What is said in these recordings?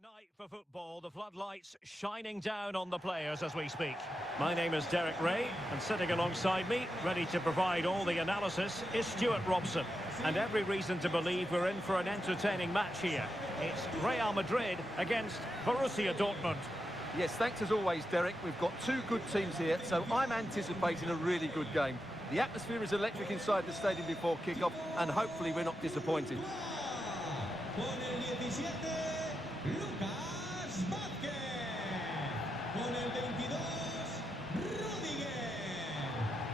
Night for football, the floodlights shining down on the players as we speak. My name is Derek Ray, and sitting alongside me, ready to provide all the analysis, is Stuart Robson. And every reason to believe we're in for an entertaining match here. It's Real Madrid against Borussia Dortmund. Yes, thanks as always, Derek. We've got two good teams here, so I'm anticipating a really good game. The atmosphere is electric inside the stadium before kick-off, and hopefully we're not disappointed. Con el 17, Lucas Vázquez. Con el 22, Rudiger.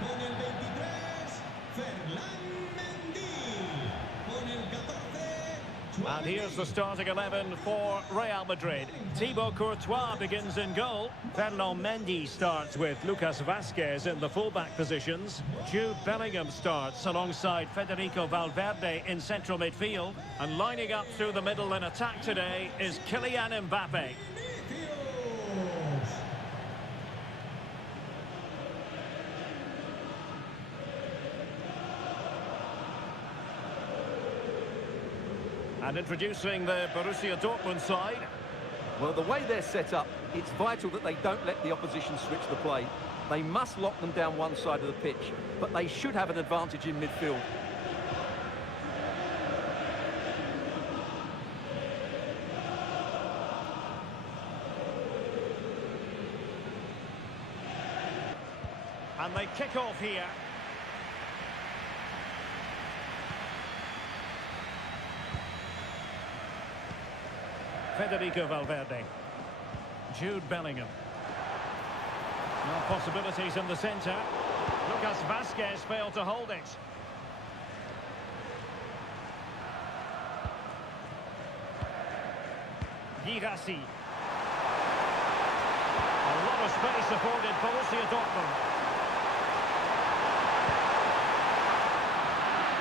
Con el 23, Ferland Mendy. Con el 14, And here's the starting 11 for Real Madrid. Thibaut Courtois begins in goal. Ferland Mendy starts with Lucas Vázquez in the fullback positions. Jude Bellingham starts alongside Federico Valverde in central midfield. And lining up through the middle in attack today is Kylian Mbappé. And introducing the Borussia Dortmund side. Well, the way they're set up, it's vital that they don't let the opposition switch the play. They must lock them down one side of the pitch, but they should have an advantage in midfield. And they kick off here. Federico Valverde. Jude Bellingham. No possibilities in the centre. Lucas Vázquez failed to hold it. Girassi. A lot of space afforded Borussia Dortmund.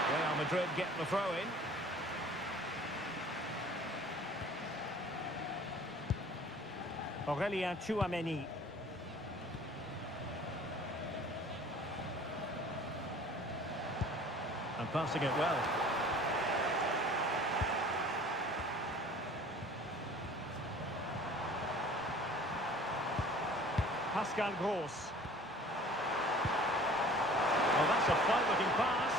Real Madrid get the throw-in. Aurélien Tchouameni. And passing it well. Pascal Gross. Well, that's a fine-looking pass.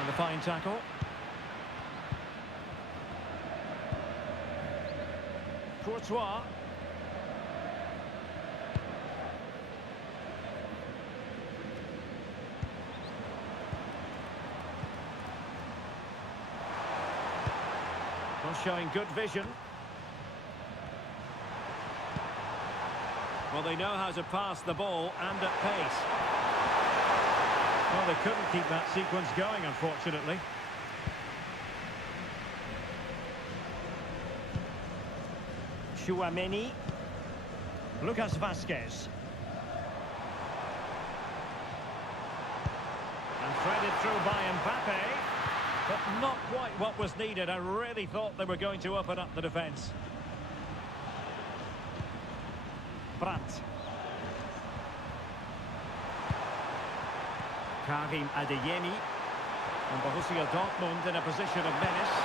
And a fine tackle. Courtois. Showing good vision. Well, they know how to pass the ball and at pace. Well, they couldn't keep that sequence going, unfortunately. Tchouameni. Lucas Vázquez. And threaded through by Mbappé. But not quite what was needed. I really thought they were going to open up the defence. Brandt. Karim Adeyemi. And Borussia Dortmund in a position of menace.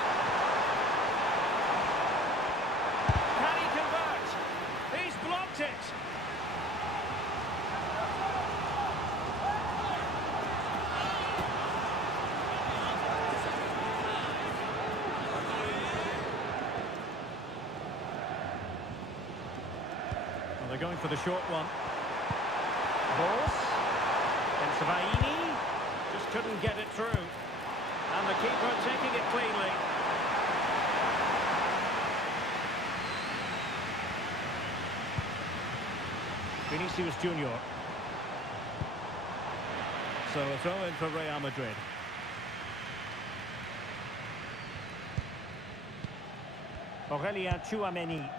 Can he convert? He's blocked it. They're going for the short one. Balls. And Savaini just couldn't get it through. And the keeper taking it cleanly. Vinicius Junior. So a throw in for Real Madrid. Aurélien Tchouameni.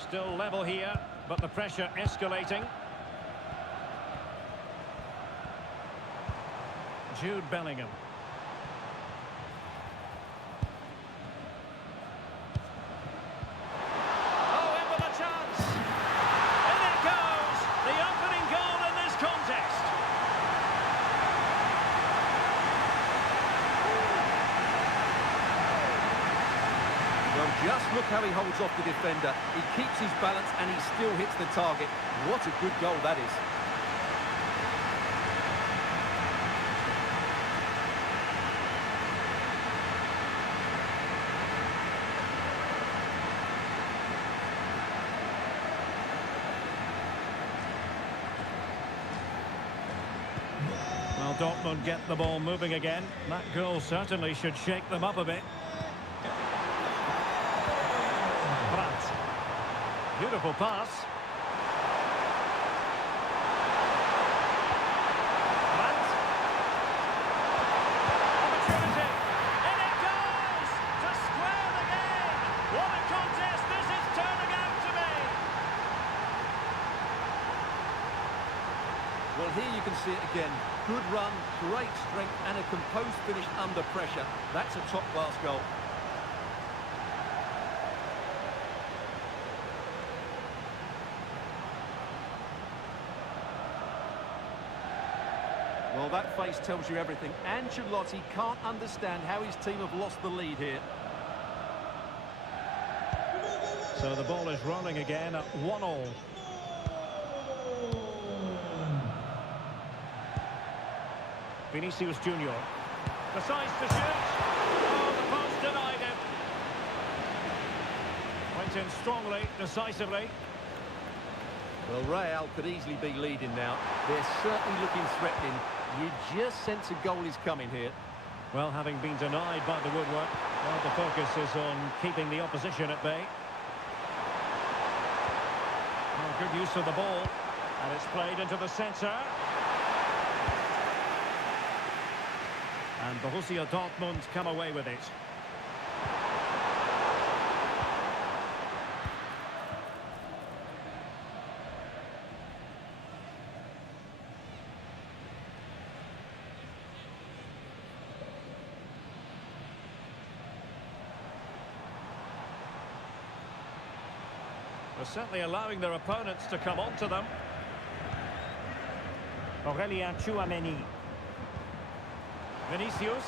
Still level here, but the pressure escalating. Jude Bellingham. Oh, in with a chance! And it goes! The opening goal in this contest! Well, just look how he holds off the defender. He keeps his balance and he still hits the target. What a good goal that is. Well, Dortmund get the ball moving again. That goal certainly should shake them up a bit. Beautiful pass. Brandt. Opportunity. In it goes! To square the game! What a contest this is turning out to be! Well, here you can see it again. Good run, great strength, and a composed finish under pressure. That's a top-class goal. Well, that face tells you everything. Ancelotti can't understand how his team have lost the lead here. So the ball is rolling again at 1-1. Vinicius Junior decides to shoot. Oh, the post denied him. Went in strongly, decisively. Well, Real could easily be leading now. They're certainly looking threatening. You just sense a goal is coming here. Well, having been denied by the woodwork, well, the focus is on keeping the opposition at bay. Well, good use of the ball. And it's played into the centre. And Borussia Dortmund come away with it. They're certainly allowing their opponents to come onto them. Aurelien Tchouameni. Vinicius.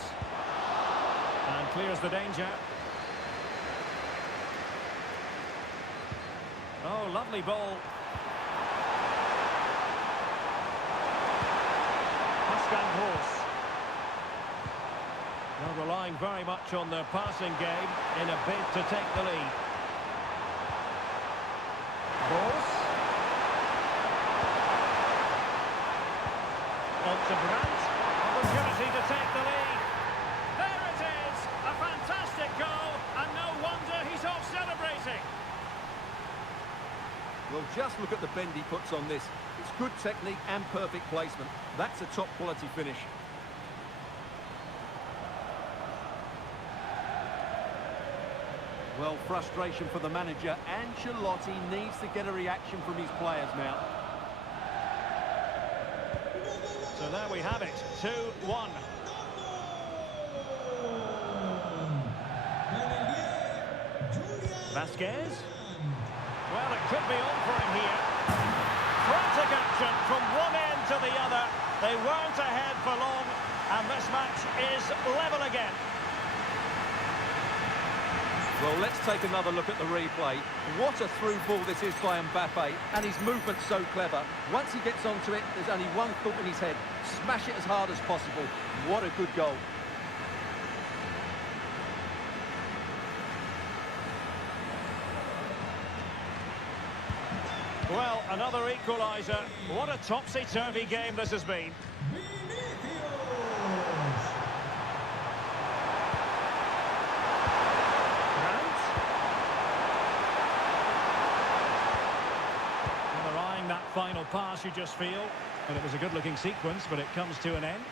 And clears the danger. Oh, lovely ball. Pascal Gross. Well, relying very much on their passing game in a bid to take the lead. On to Brandt. Opportunity to take the lead. There it is! A fantastic goal, and no wonder he's off celebrating. Well, just look at the bend he puts on this. It's good technique and perfect placement. That's a top-quality finish. Well, frustration for the manager. Ancelotti needs to get a reaction from his players now. So there we have it, 2-1. Vasquez. Well, it could be on for him here. Frantic action from one end to the other. They weren't ahead for long, and this match is level again. Well, let's take another look at the replay. What a through ball this is by Mbappé, and his movement's so clever. Once he gets onto it, there's only one thought in his head. Smash it as hard as possible. What a good goal. Well, another equaliser. What a topsy-turvy game this has been. That final pass, you just feel, and it was a good-looking sequence, but it comes to an end.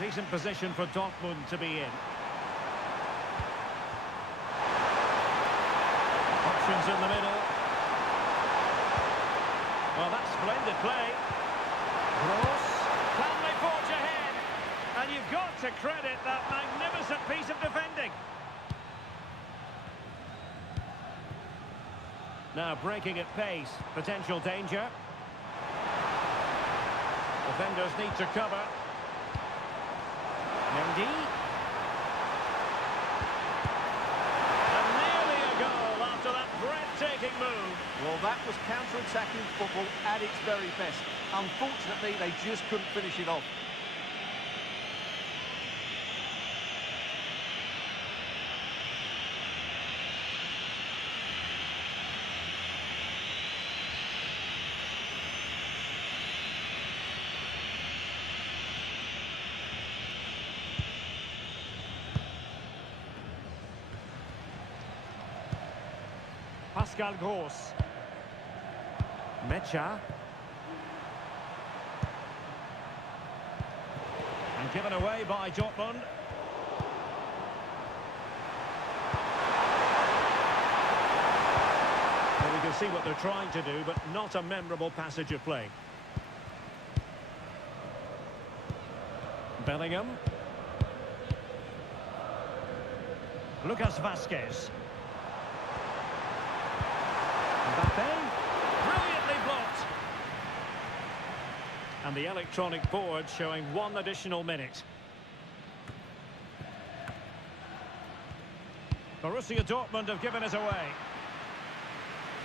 Decent position for Dortmund to be in. Options in the middle. Well, that's splendid play. Gross. Can they forge ahead? And you've got to credit that magnificent piece of defending. Now breaking at pace, potential danger. Defenders need to cover. Mendy. And nearly was counter-attacking football at its very best. Unfortunately, they just couldn't finish it off. Pascal Gross. Mecha. And given away by Dortmund. Well, we can see what they're trying to do, but not a memorable passage of play. Bellingham. Lucas Vazquez. Mbappé, brilliantly blocked. And the electronic board showing 1 additional minute. Borussia Dortmund have given us away.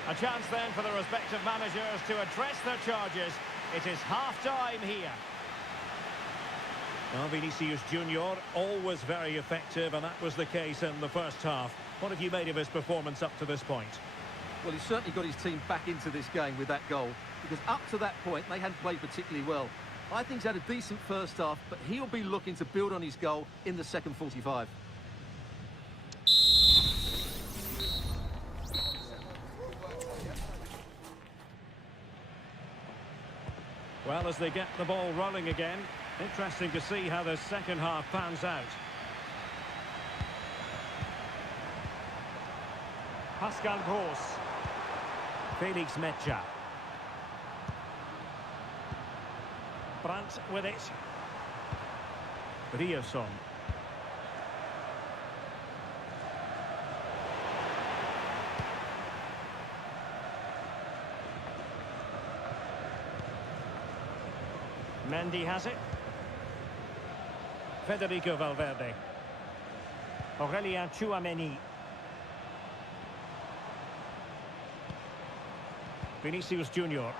A chance then for the respective managers to address their charges. It is half-time here. Well, Vinicius Junior, always very effective, and that was the case in the first half. What have you made of his performance up to this point? Well, he's certainly got his team back into this game with that goal, because up to that point, they hadn't played particularly well. I think he's had a decent first half, but he'll be looking to build on his goal in the second 45. Well, as they get the ball rolling again, interesting to see how the second half pans out. Pascal Gross. Felix Mecha. Brandt with it. Rutherford. Mendy has it. Federico Valverde. Aurélien Tchouameni. Vinicius Junior.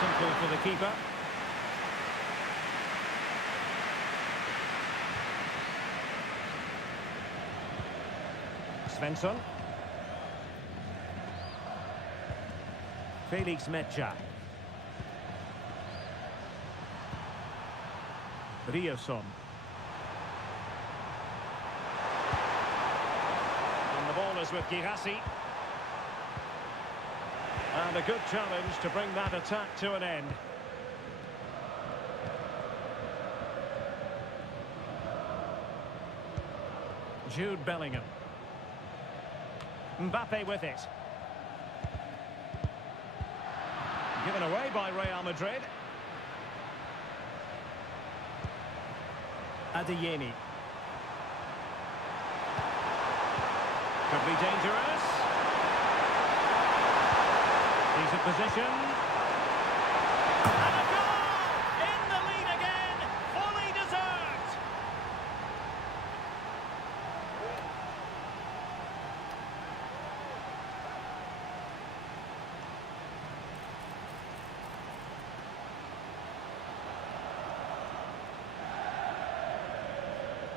Simple for the keeper. Svensson. Felix Mecha. Rutherford. And the ball is with Girassi. And a good challenge to bring that attack to an end. Jude Bellingham. Mbappé with it. Given away by Real Madrid. Adeyemi. Could be dangerous. Decent position. And a goal! In the lead again. Fully deserved.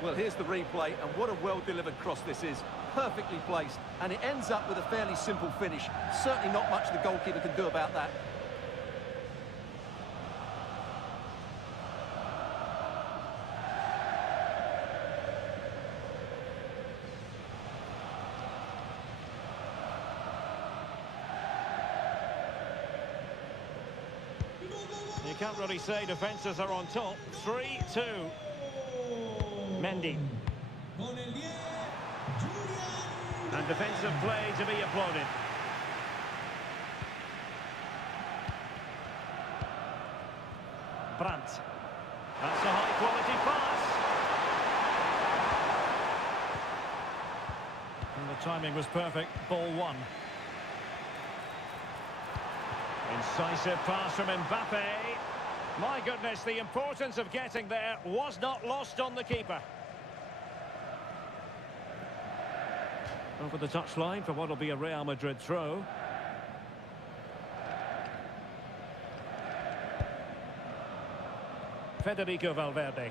Well, here's the replay, and what a well-delivered cross this is. Perfectly placed, and it ends up with a fairly simple finish. Certainly not much the goalkeeper can do about that. You can't really say defences are on top. 3-2. Mendy. And defensive play to be applauded. Brandt. That's a high-quality pass. And the timing was perfect. Ball one. Incisive pass from Mbappé. My goodness, the importance of getting there was not lost on the keeper. Over the touchline for what will be a Real Madrid throw. Federico Valverde.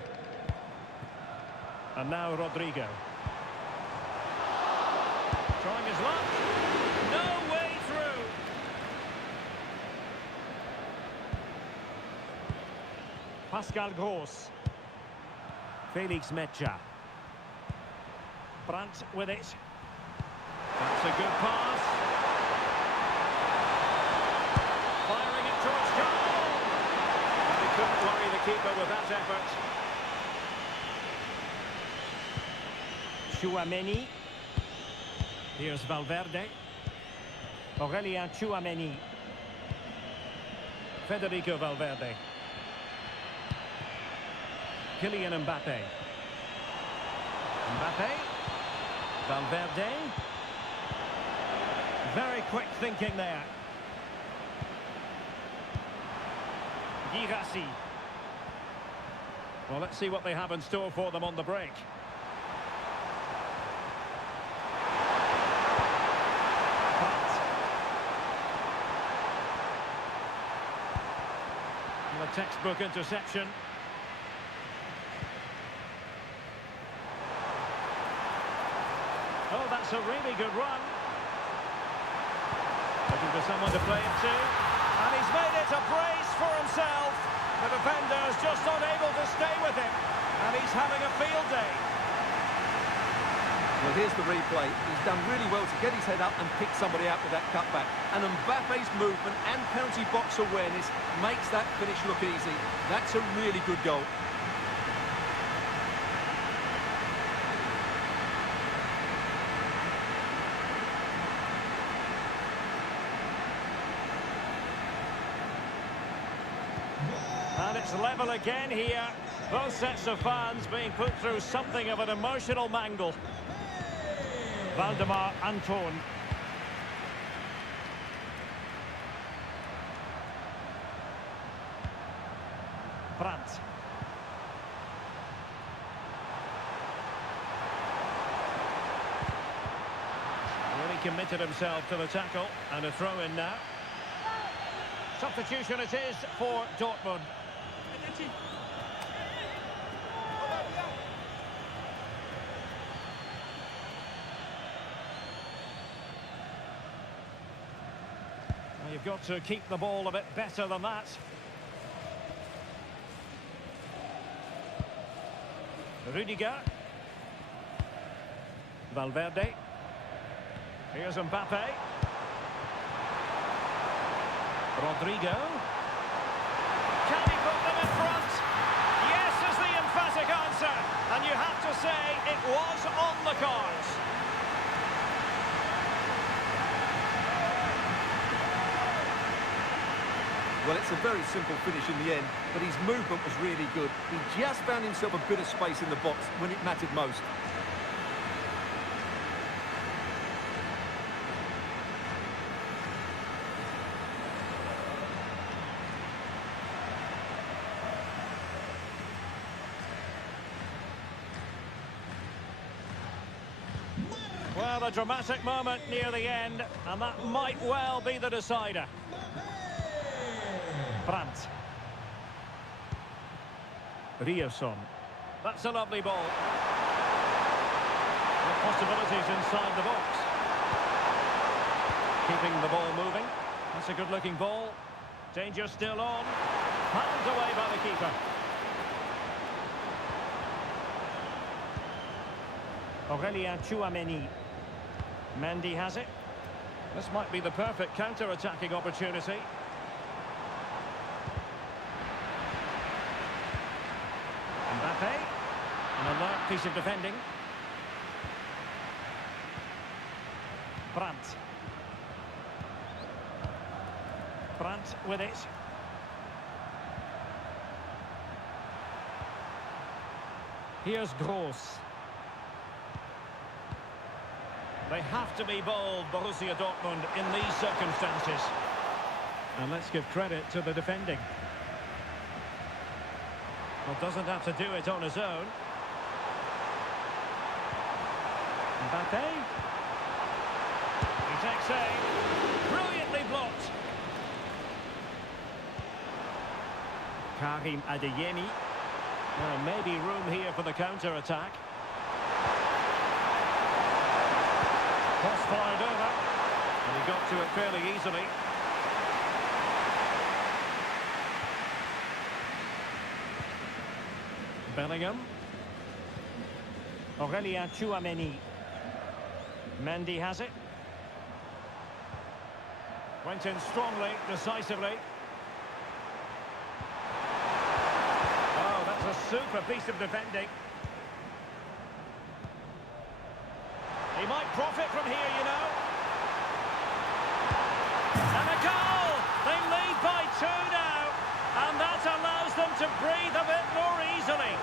And now Rodrigo. Trying his luck. No way through. Pascal Gross. Felix Mecha. Brandt with it. That's a good pass. Firing it towards goal. And they couldn't worry the keeper with that effort. Tchouaméni. Here's Valverde. Aurélien Tchouaméni. Federico Valverde. Kylian Mbappé. Mbappé. Valverde. Very quick thinking there. Girassi. Well, let's see what they have in store for them on the break. And a textbook interception. Oh, that's a really good run. Looking for someone to play it to. And he's made it a brace for himself. The defender's just not able to stay with him. And he's having a field day. Well, here's the replay. He's done really well to get his head up and pick somebody out with that cutback. And Mbappe's movement and penalty box awareness makes that finish look easy. That's a really good goal. And it's level again here. Both sets of fans being put through something of an emotional mangle. Valdemar Anton. Brandt. Really committed himself to the tackle. And a throw in now. Substitution it is for Dortmund. Well, you've got to keep the ball a bit better than that. Rudiger. Valverde. Here's Mbappé. Rodrigo. Can he put them in front? Yes is the emphatic answer. And you have to say it was on the cards. Well, it's a very simple finish in the end, but his movement was really good. He just found himself a bit of space in the box when it mattered most. Well, a dramatic moment near the end, and that might well be the decider. Brandt. Rierson. That's a lovely ball. With possibilities inside the box. Keeping the ball moving. That's a good-looking ball. Danger still on. Palmed away by the keeper. Aurélien Tchouaméni. Mendy has it. This might be the perfect counter-attacking opportunity. Mbappé. An alert piece of defending. Brandt. Brandt with it. Here's Gross. They have to be bold, Borussia Dortmund, in these circumstances. And let's give credit to the defending. Well, doesn't have to do it on his own. Mbappé. He takes aim. Brilliantly blocked. Karim Adeyemi. Maybe room here for the counter-attack. Cross fired over. And he got to it fairly easily. Bellingham. Aurelien Tchouameni. Mendy has it. Went in strongly, decisively. Oh, that's a super piece of defending. He might profit from here, you know. And a goal! They lead by 2 now. And that allows them to breathe a bit more easily.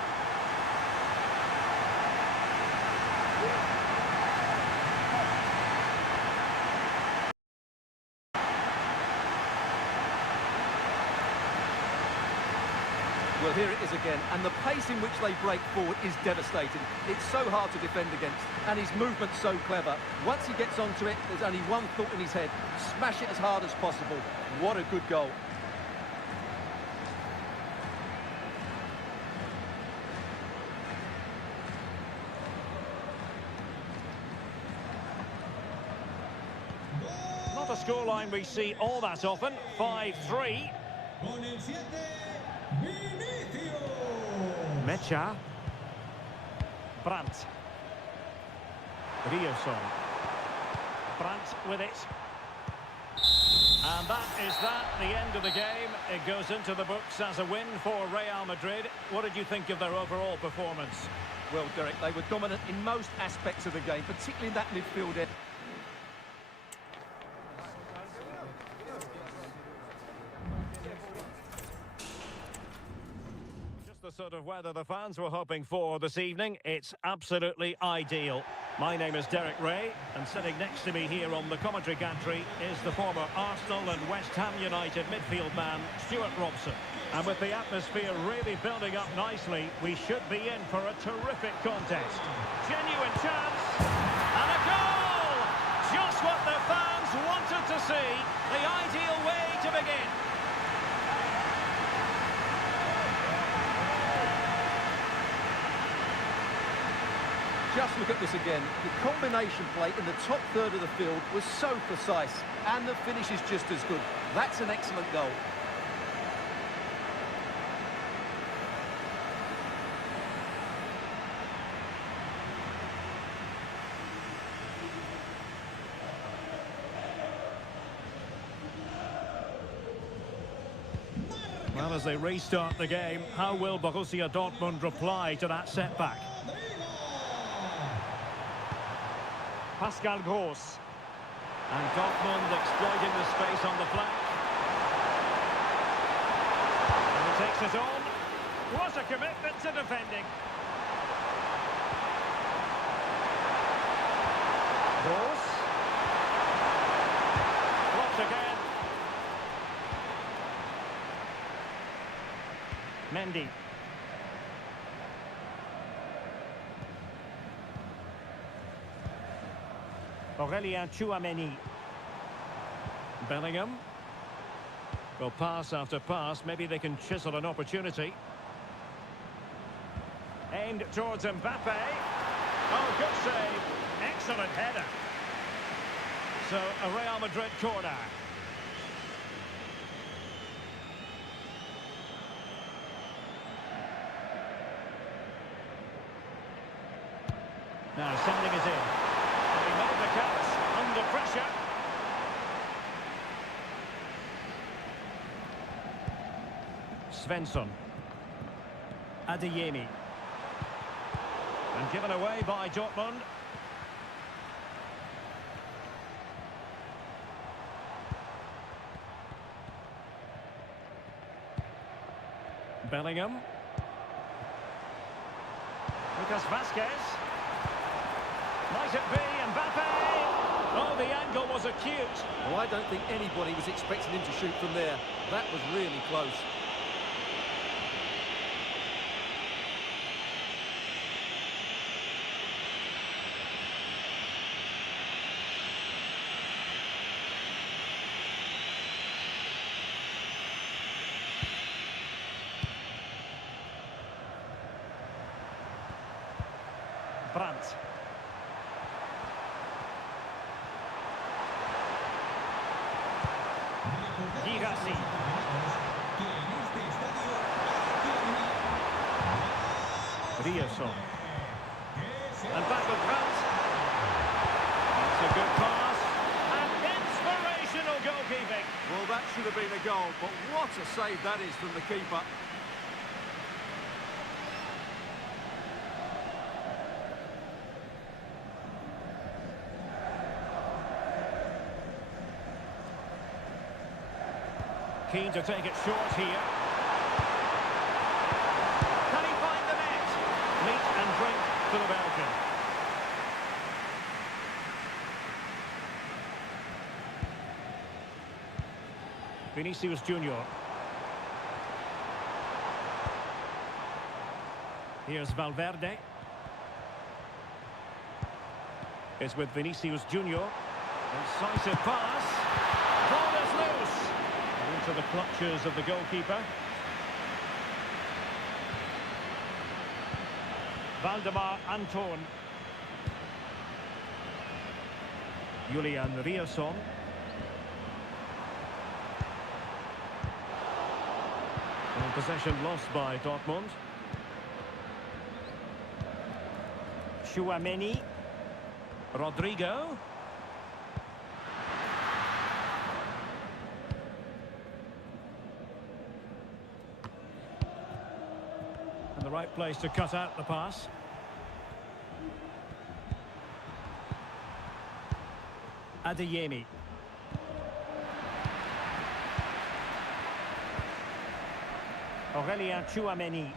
Well, here it is again, and the pace in which they break forward is devastating. It's so hard to defend against, and his movement's so clever. Once he gets onto it, there's only one thought in his head: smash it as hard as possible. What a good goal. Not a scoreline we see all that often. 5-3. Con el 7, Vinicius. Mecha. Brandt. Rioson. Brandt with it. And that is the end of the game. It goes into the books as a win for Real Madrid. What did you think of their overall performance? Well, Derek, they were dominant in most aspects of the game, particularly in that midfield area. The sort of weather the fans were hoping for this evening. It's absolutely ideal. My name is Derek Ray, and sitting next to me here on the commentary gantry is the former Arsenal and West Ham United midfield man, Stuart Robson. And with the atmosphere really building up nicely, we should be in for a terrific contest. Genuine chance, and a goal! Just what the fans wanted to see. The ideal way to begin. Just look at this again. The combination play in the top third of the field was so precise, and the finish is just as good. That's an excellent goal. Well, as they restart the game, how will Borussia Dortmund reply to that setback? Pascal Gross. And Dortmund exploiting the space on the flank. And he takes it on. What a commitment to defending. Gross. Blocked again. Mendy. Aurelien Tchouameni. Bellingham. Well, pass after pass. Maybe they can chisel an opportunity. Aimed towards Mbappé. Oh, good save. Excellent header. So, a Real Madrid corner. Now, sending it in. He made the catch under pressure. Svensson. Adeyemi. And given away by Dortmund. Bellingham. Lucas Vazquez. Might it be Mbappé? Oh, the angle was acute. Well, I don't think anybody was expecting him to shoot from there. That was really close. Brandt. Girassi. Rierson. And back with Brandt. That's a good pass. And inspirational goalkeeping. Well, that should have been a goal, but what a save that is from the keeper. Keen to take it short here. Can he find the net? Meat and drink for the Belgian. Vinicius Junior. Here's Valverde. It's with Vinicius Junior. Incisive pass. Ball is loose. Into the clutches of the goalkeeper. Valdemar Anton. Julian Rierson. And possession lost by Dortmund. Chouameni. Rodrigo. And the right place to cut out the pass. Adeyemi. Aurelien Chouameni.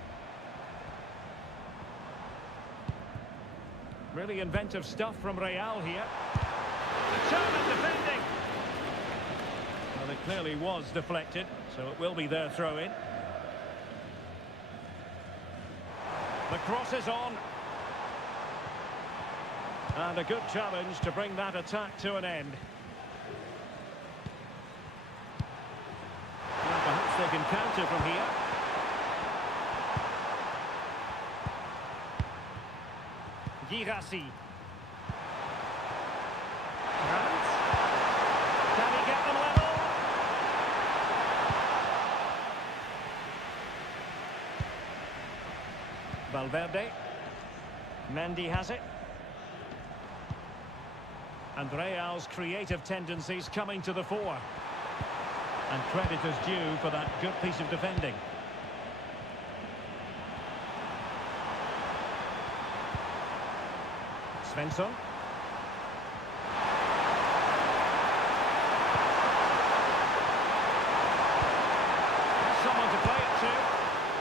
Really inventive stuff from Real here. Determined defending. Well, it clearly was deflected, so it will be their throw-in. The cross is on. And a good challenge to bring that attack to an end. Well, perhaps they can counter from here. Girassi. Brandt. Can he get them level? Valverde. Mendy has it. And Real's creative tendencies coming to the fore. And credit is due for that good piece of defending. Svensson. Someone to play it to.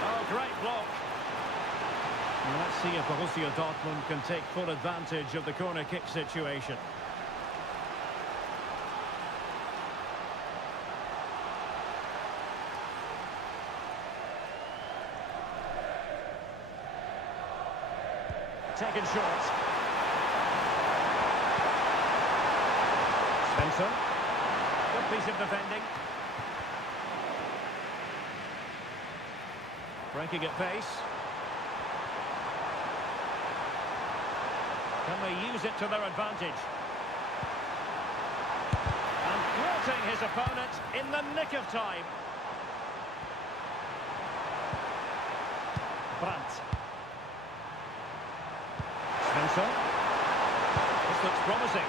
Oh, great block. Well, let's see if Borussia Dortmund can take full advantage of the corner kick situation. Taken short. Svensson. Good piece of defending. Breaking at pace. Can they use it to their advantage? And thwarting his opponent in the nick of time. Brandt. Svensson. This looks promising.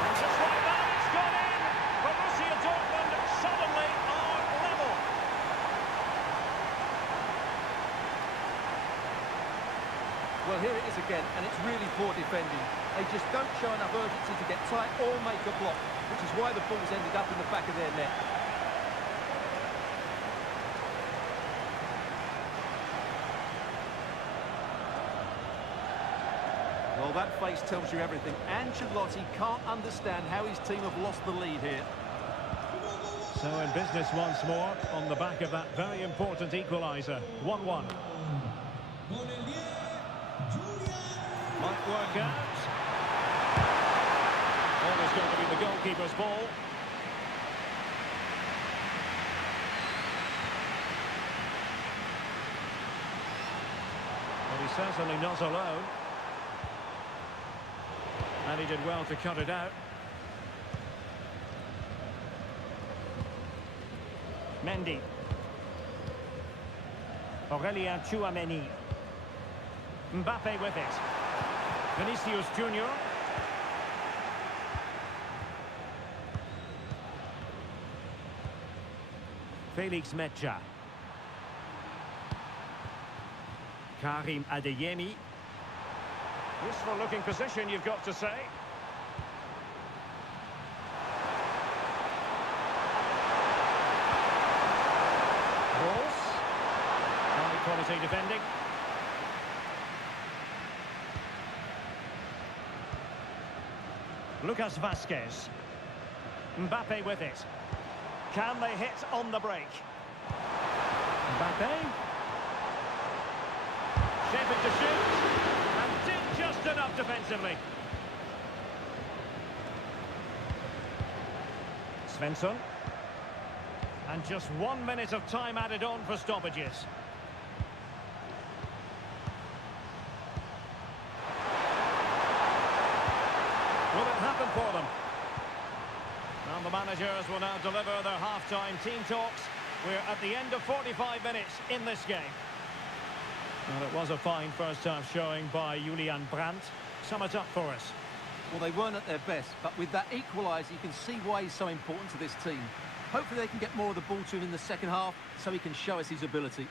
And just like that, it's gone in. Borussia Dortmund suddenly are level. Well, here it is again, and it's really poor defending. They just don't show enough urgency to get tight or make a block, which is why the ball's ended up in the back of their net. Well, that face tells you everything. Ancelotti can't understand how his team have lost the lead here. So in business once more, on the back of that very important equaliser. 1-1. Might work out. Always going to be the goalkeeper's ball. he's certainly not alone. And he did well to cut it out. Mendy. Aurelien Tchouameni. Mbappé with it. Vinicius Junior. Felix Metja. Karim Adeyemi. Useful looking position, you've got to say. Balls. High quality defending. Lucas Vazquez. Mbappé with it. Can they hit on the break? Mbappé. Shaping to shoot. And did just enough defensively. Svensson. And just 1 minute of time added on for stoppages. Will it happen for them? And the managers will now deliver their half-time team talks. We're at the end of 45 minutes in this game. Well, it was a fine first-half showing by Julian Brandt. Sum it up for us. Well, they weren't at their best, but with that equaliser, you can see why he's so important to this team. Hopefully they can get more of the ball to him in the second half, so he can show us his ability.